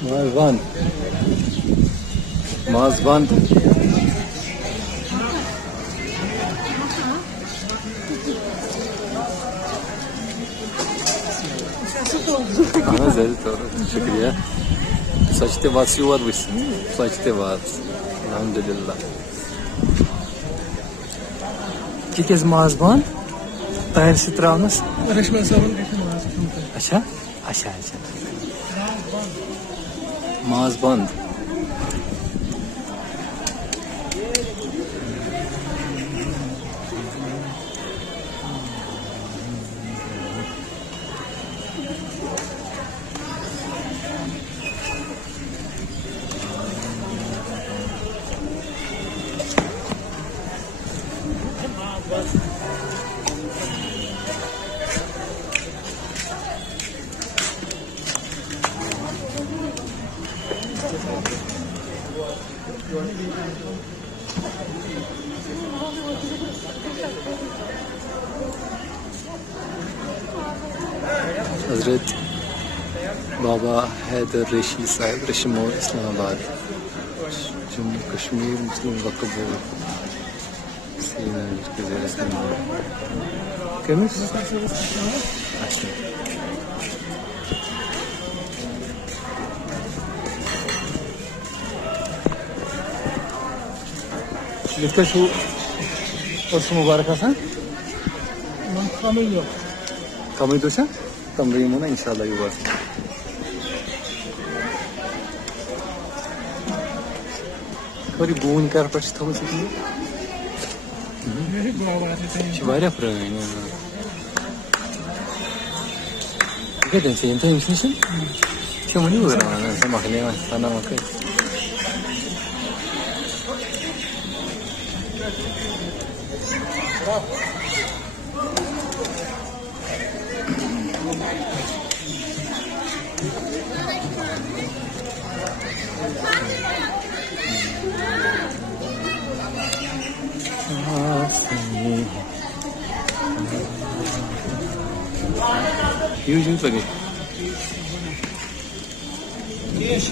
Mazband. Mazband. हाँ जरूर तो शुक्रिया सचते बात सी बात बस सचते बात अल्हम्दुलिल्लाह किस माज़बान ताहिर से त्रावनस अच्छा अच्छा अच्छा माज़बान हजरत बाबा हैदर रेशी साहब रेशमो इस्लामाबाद जम्मू कश्मीर मुस्लिम वक्फ बोर्ड श्रीनगर के ज़ेर केमिस अच्छा लिखा शू और मुबारक हसन कमी तो तमरीन ना इंशाल्लाह ये बात थोड़ी बून कर पर थोड़ी सी वारिया पुरानी क्या दिन से इंता इंस्टेंशन क्यों मनी हो रहा है सब मखने में साना मक्के Yüzün tabii. Yes,